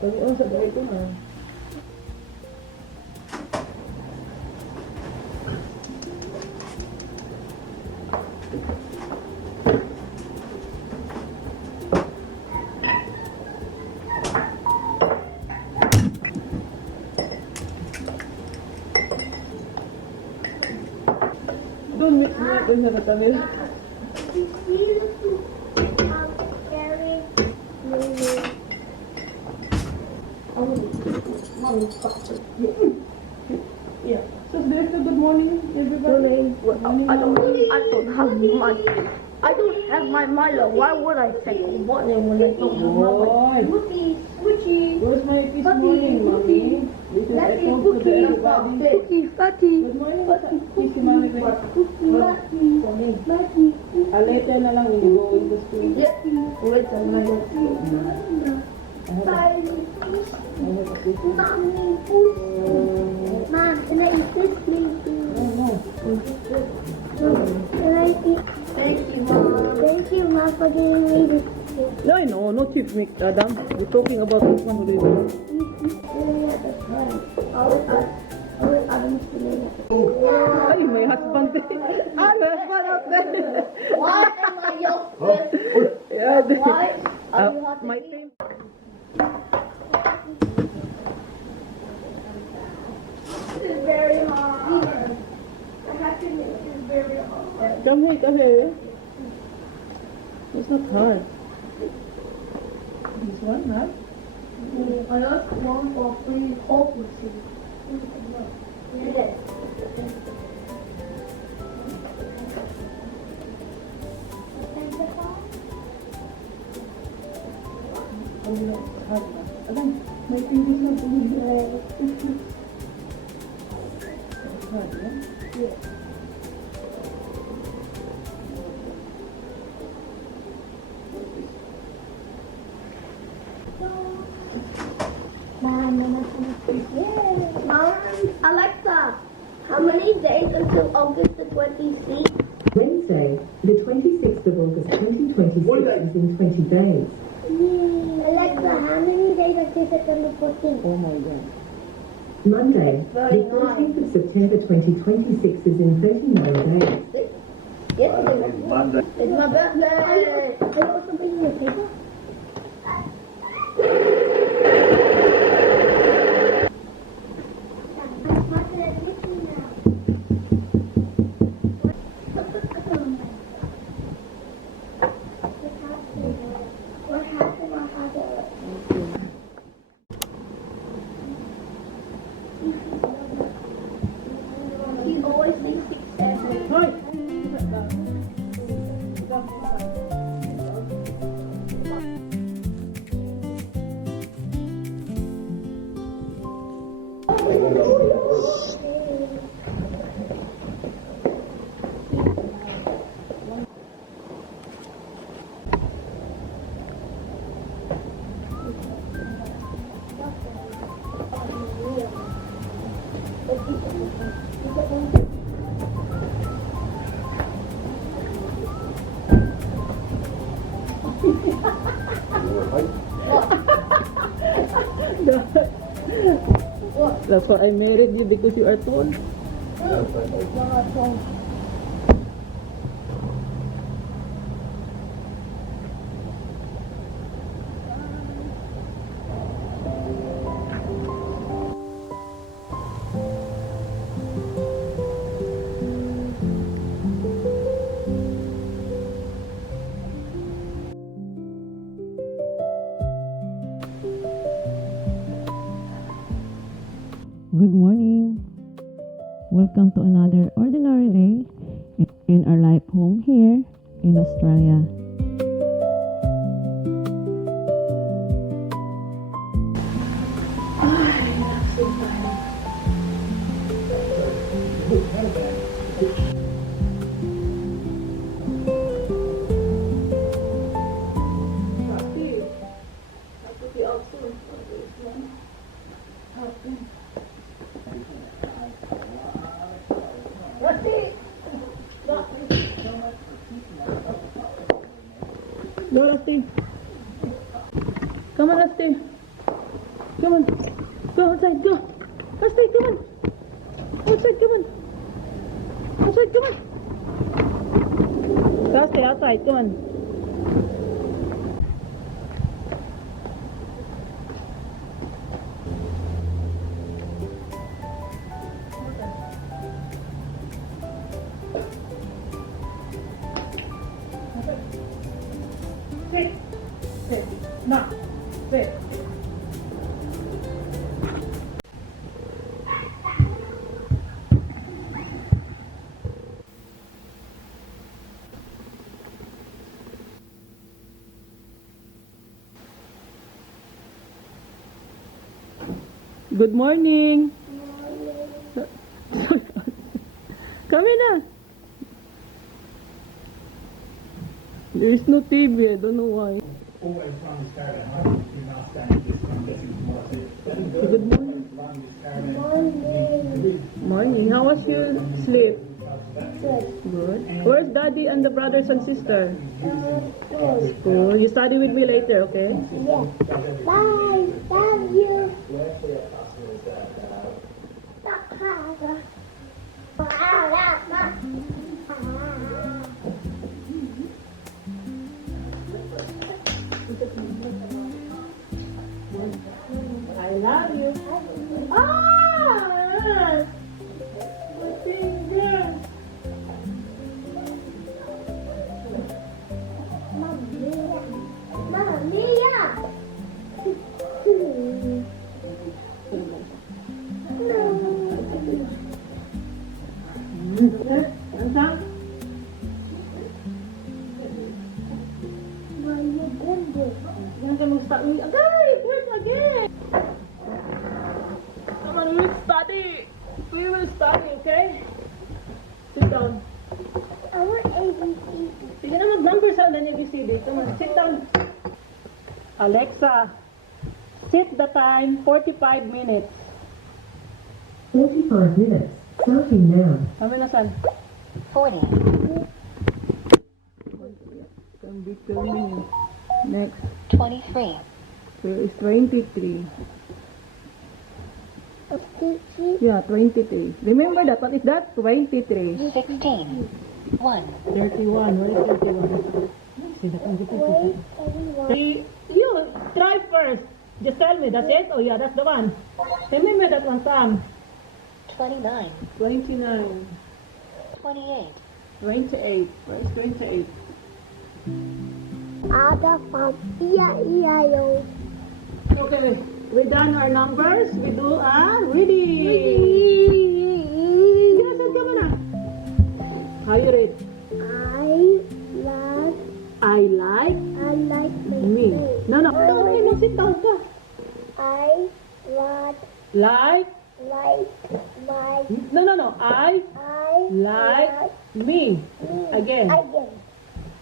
Pag sa bahay ko na. Don't mix me up with Tamil. Yeah. So, Director, good morning, everybody. Good morning. I don't have my Milo. Why would I take the morning when I don't have my Milo? Where's my peace morning, Mommy? Because I talked to everybody. Cookie, fatty. Good morning, Kiss Mommy. Later na lang when you go into school. Wait a minute. I have a kiss. Mom, can I eat this, please? No. Can I eat? Thank you, Mom. Thank you, Mom, for giving me this. No, I know. No tip, Adam. We're talking about this one already. Ay, my husband. Ah, my husband out there. Why am I your Yeah, Why are you hot? my team. This is very hard. I have to make this very hard. Come here. It's not hard. This one, huh? I like one for free opposite. Yes. Adam, my team is not really hard, yeah? Yes. Mom, Alexa, how many days until August the 26th? Wednesday, the 26th of August 2026 is in 20 days. Alexa, how many days until September 14th? Oh my God. Monday, the 14th of September 2026 is in 39 days. Yes, Monday. It's my birthday. Are you also bringing your paper? He always thinks 6, 7. Hi. That's why I married you, because you are tall. our life home here in Australia. Go, Rusty. Come on, Rusty. Come on. Go outside, go. Rusty, come on. Outside, come on. Outside, come on. Rusty, outside, come on. Sit. Sit. Now. Sit. Good morning. Come in na. There's no TV. I don't know why. Always run this caravan home. You must stand this time getting to my seat. Good morning. Run this caravan. Morning. How was your sleep? Good. Good. Where's Daddy and the brothers and sister? Good. School. You study with me later, okay? Yeah. Bye. Love you. I love you. Ah! What's in there? Mamma mia! Ansang? Yan ka mag-study. Agay! Wait again! Come on, we will study. We will study, okay? Sit down. Our ABC. Sige na mag-number sa ulan yung ABCD. Come on, sit down. Alexa, set the time 45 minutes. 45 minutes. Starting now. Kami na saan? 40. Can be filming. Next. 23. Here is 23. Yeah, 23. Remember that. What is that? 23. 16. 1. 31. What is 31? You try first. Just tell me. That's it? Oh yeah, that's the one. Remember that one, Sam. 29. 29. 28. 28. What is 28? Ada papia iayo. Okay. We done our numbers. We do reading. Yes, come on. How you read? I like me. No. Okay, mag-sit down ka. I want Like. like my No. I like me. Again.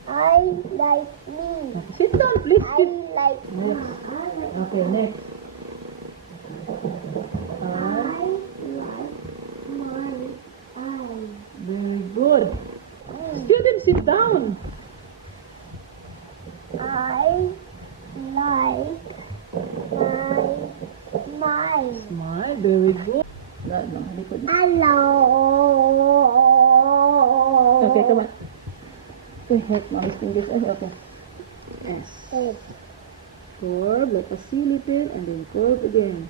I like me. Sit down, please. I like me. Okay, next. I like my eye. Very good. Student, sit down. I like my Smile. Very good. hello. Okay, come on. Okay, hit mommy's fingers. Okay. S. Curve, like a C little, and then curve again.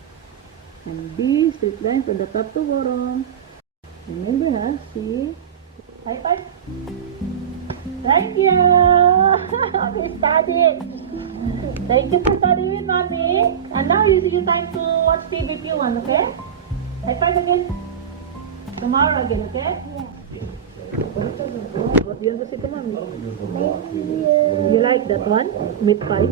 And B, straight line from the top to bottom. Remember, huh? See? High five. Thank you. Okay, study. Thank you for studying with mommy. And now is your time to watch TV if you want, okay? High five again. Tomorrow again, okay? Yeah. Good Yan kasi ito, mami. You like that one? Meat pie?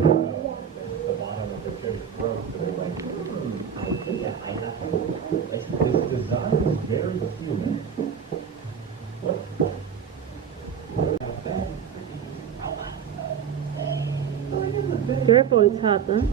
Careful, it's hot, huh?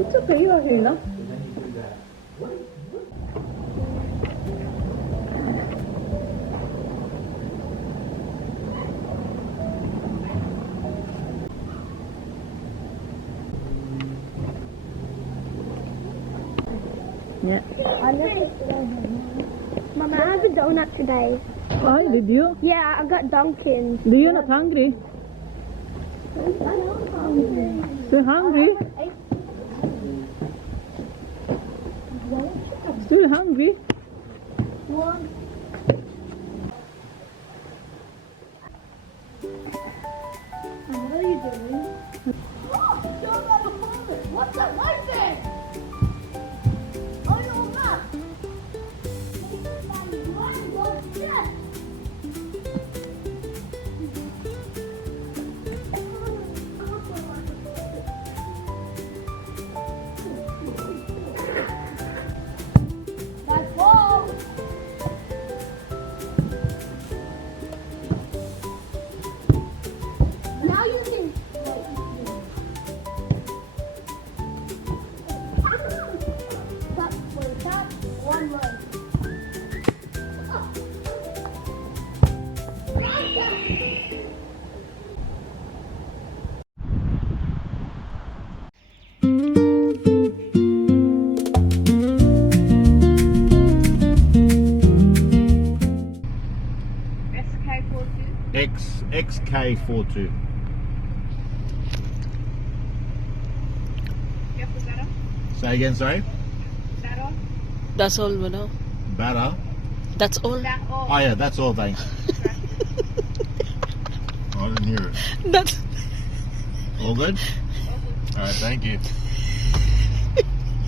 It's okay, you are here now. Yeah. Mama, I have a donut today. Oh, did you? Yeah, I got Dunkin'. Do you not hungry? Still hungry? Still hungry? What are you doing? What's that white thing? Oh, no, not. My ball. Now you can. But for that, one leg. XK42. Say again, sorry? That's all, Mano. Batter? That's all. Oh yeah, that's all, thanks. I didn't hear it. That's All good? Alright, thank you.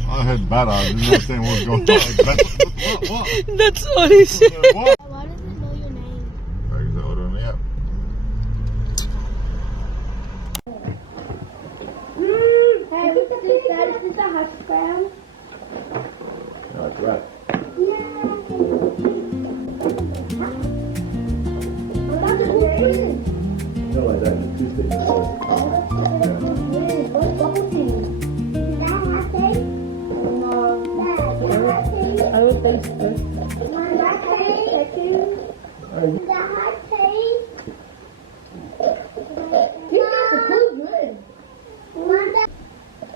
I heard batter, I didn't understand what was going on. What? that's all he said. What? Why does it know your name? Thanks for ordering me up. Hey, what's this? Is this a hash brown? No, that's right. No, I don't. It's too thick. I will taste it.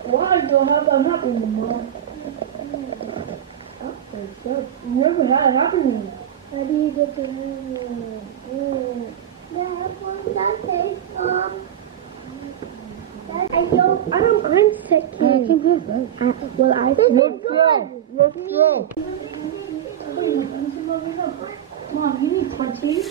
Why do you have that happening, Mom? Never had it happening. How do you get the I don't mind second. Well, I this is good. Let's go. Mom, you need 20?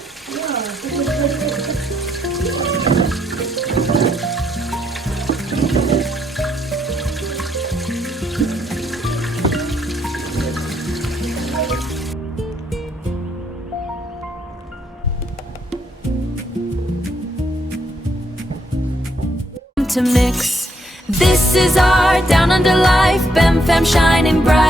To mix. This is our down under life, BemFam shining bright.